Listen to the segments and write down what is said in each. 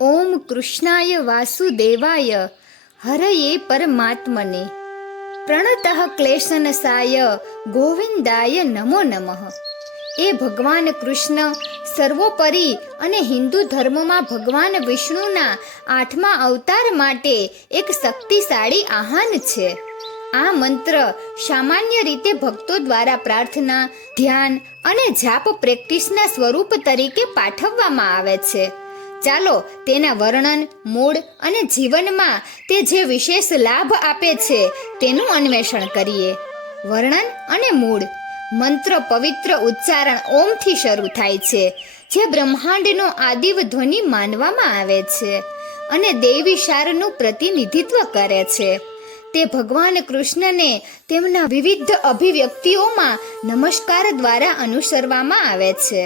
ઓમ કૃષ્ણાય વાસુદેવાય હરયે પરમાત્મને પ્રણતઃ ક્લેશનસાય ગોવિંદાય નમો નમઃ. એ ભગવાન કૃષ્ણ સર્વોપરી અને હિન્દુ ધર્મમાં ભગવાન વિષ્ણુના 8મા અવતાર માટે એક શક્તિશાળી આહ્વાન છે. આ મંત્ર સામાન્ય રીતે ભક્તો દ્વારા પ્રાર્થના, ધ્યાન અને જાપ પ્રેક્ટિસના સ્વરૂપ તરીકે પાઠવવામાં આવે છે. ચાલો તેના વર્ણન, મૂળ અને જીવનમાં તે જે વિશેષ લાભ આપે છે તેનું અન્વેષણ કરીએ. વર્ણન અને મૂળ. મંત્ર પવિત્ર ઉચ્ચારણ ઓમથી શરૂ થાય છે, જે બ્રહ્માંડનો આદિવ ધ્વનિ માનવામાં આવે છે અને દૈવી સારનું પ્રતિનિધિત્વ કરે છે. તે ભગવાન કૃષ્ણને તેમના વિવિધ અભિવ્યક્તિઓમાં નમસ્કાર દ્વારા અનુસરવામાં આવે છે.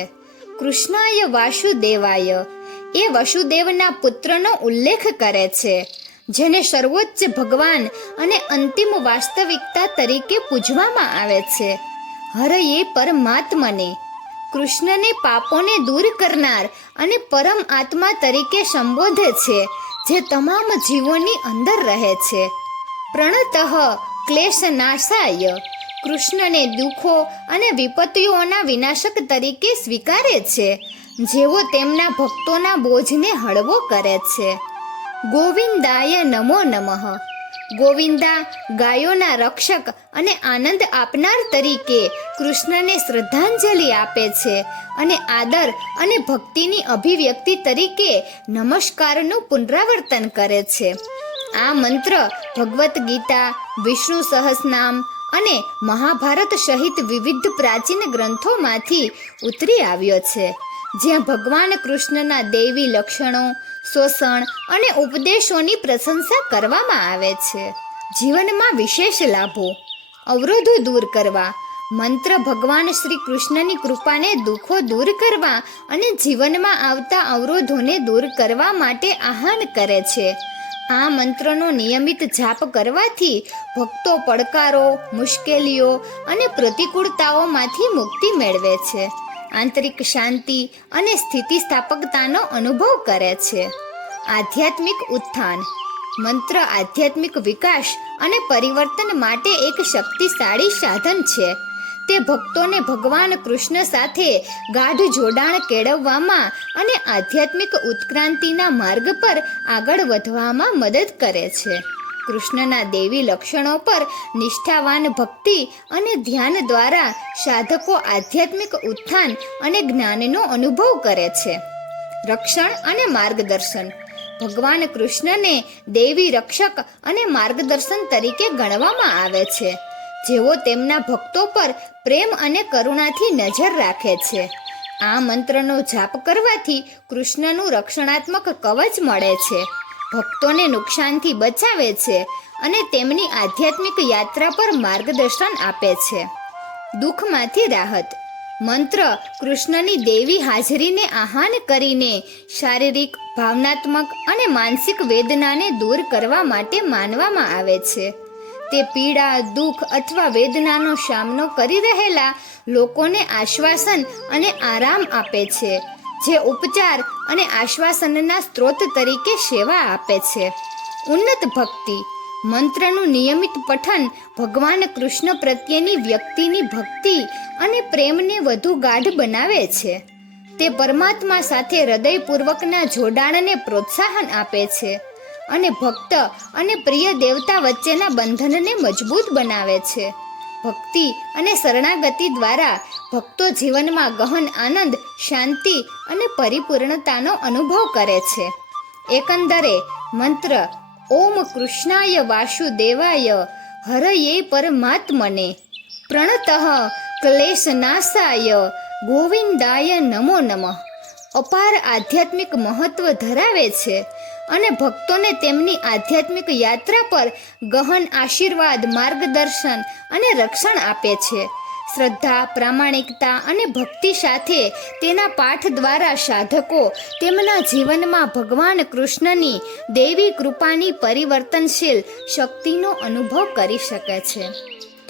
કૃષ્ણાય વાસુદેવાય એ વસુદેવના પુત્રનો ઉલ્લેખ કરે છે, જેને સર્વોચ્ચ ભગવાન અને અંતિમ વાસ્તવિકતા તરીકે પૂજવામાં આવે છે. હરયે પરમાત્મને કૃષ્ણને પાપોને દૂર કરનાર અને પરમ આત્મા તરીકે સંબોધે છે, જે તમામ જીવોની અંદર રહે છે. પ્રણતઃ ક્લેશનાશાય કૃષ્ણને દુઃખો અને વિપત્તિઓના વિનાશક તરીકે સ્વીકારે છે, જેઓ તેમના ભક્તોના બોજને હળવો કરે છે. ગોવિંદાય નમો નમઃ ગોવિંદા ગાયોના રક્ષક અને આનંદ આપનાર તરીકે કૃષ્ણને શ્રદ્ધાંજલિ આપે છે અને આદર અને ભક્તિની અભિવ્યક્તિ તરીકે નમસ્કારનું પુનરાવર્તન કરે છે. આ મંત્ર ભગવદ્ ગીતા, વિષ્ણુ સહસ્રનામ અને મહાભારત સહિત વિવિધ પ્રાચીન ગ્રંથોમાંથી ઉતરી આવ્યો છે, જ્યાં ભગવાન કૃષ્ણના દૈવી લક્ષણો, શોષણ અને ઉપદેશોની પ્રશંસા કરવામાં આવે છે. જીવનમાં વિશેષ લાભો. અવરોધો દૂર કરવા. મંત્ર ભગવાન શ્રી કૃષ્ણની કૃપાને દુઃખો દૂર કરવા અને જીવનમાં આવતા અવરોધોને દૂર કરવા માટે આહ્વાન કરે છે. આ મંત્રનો નિયમિત જાપ કરવાથી ભક્તો પડકારો, મુશ્કેલીઓ અને પ્રતિકૂળતાઓમાંથી મુક્તિ મેળવે છે, આંતરિક શાંતિ અને સ્થિતિસ્થાપકતાનો અનુભવ કરે છે. આધ્યાત્મિક ઉત્થાન. મંત્ર આધ્યાત્મિક વિકાસ અને પરિવર્તન માટે એક શક્તિશાળી સાધન છે. તે ભક્તોને ભગવાન કૃષ્ણ સાથે ગાઢ જોડાણ કેળવવામાં અને આધ્યાત્મિક ઉત્ક્રાંતિના માર્ગ પર આગળ વધવામાં મદદ કરે છે. કૃષ્ણના દૈવી લક્ષણો પર નિષ્ઠાવાન ભક્તિ અને ધ્યાન દ્વારા સાધકો આધ્યાત્મિક ઉત્થાન અને જ્ઞાનનો અનુભવ કરે છે. રક્ષણ અને માર્ગદર્શન. ભગવાન કૃષ્ણને દૈવી રક્ષક અને માર્ગદર્શન તરીકે ગણવામાં આવે છે, જેઓ તેમના ભક્તો પર પ્રેમ અને કરુણાથી નજર રાખે છે. આ મંત્રનો જાપ કરવાથી કૃષ્ણનું રક્ષણાત્મક કવચ મળે છે, ભક્તોને નુકસાનથી બચાવે છે અને તેમની આધ્યાત્મિક યાત્રા પર માર્ગદર્શન આપે છે. દુઃખમાંથી રાહત. મંત્ર કૃષ્ણની દૈવી હાજરીને આહ્વાન કરીને શારીરિક, ભાવનાત્મક અને માનસિક વેદનાને દૂર કરવા માટે માનવામાં આવે છે. તે પીડા, દુઃખ અથવા વેદનાનો સામનો કરી રહેલા લોકોને આશ્વાસન અને આરામ આપે છે, જે ઉપચાર અને આશ્વાસનના સ્ત્રોત તરીકે સેવા આપે છે. ઉન્નત ભક્તિ. મંત્રનું નિયમિત પઠન ભગવાન કૃષ્ણ પ્રત્યેની વ્યક્તિની ભક્તિ અને પ્રેમને વધુ ગાઢ બનાવે છે. તે પરમાત્મા સાથે હૃદયપૂર્વકના જોડાણને પ્રોત્સાહન આપે છે અને ભક્ત અને પ્રિય દેવતા વચ્ચેના બંધનને મજબૂત બનાવે છે. ભક્તિ અને શરણાગતિ દ્વારા ભક્તો જીવનમાં ગહન આનંદ, શાંતિ અને પરિપૂર્ણતાનો અનુભવ કરે છે. એકંદરે મંત્ર ઓમ કૃષ્ણાય વાસુદેવાય હરયે પરમાત્મને પ્રણતઃ ક્લેશનાશાય ગોવિંદાય નમો નમઃ અપાર આધ્યાત્મિક મહત્વ ધરાવે છે અને ભક્તોને તેમની આધ્યાત્મિક યાત્રા પર ગહન આશીર્વાદ, માર્ગદર્શન અને રક્ષણ આપે છે. શ્રદ્ધા, પ્રામાણિકતા અને ભક્તિ સાથે તેના પાઠ દ્વારા સાધકો તેમના જીવનમાં ભગવાન કૃષ્ણની દૈવી કૃપાની પરિવર્તનશીલ શક્તિનો અનુભવ કરી શકે છે.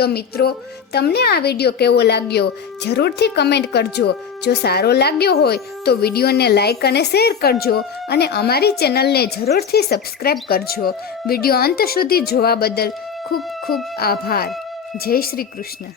તો મિત્રો, તમને આ વિડીયો કેવો લાગ્યો જરૂરથી કમેન્ટ કરજો. જો સારો લાગ્યો હોય તો વિડીયોને લાઈક અને શેર કરજો અને અમારી ચેનલને જરૂરથી સબસ્ક્રાઈબ કરજો. વિડીયો અંત સુધી જોવા બદલ ખૂબ ખૂબ આભાર. જય શ્રી કૃષ્ણ.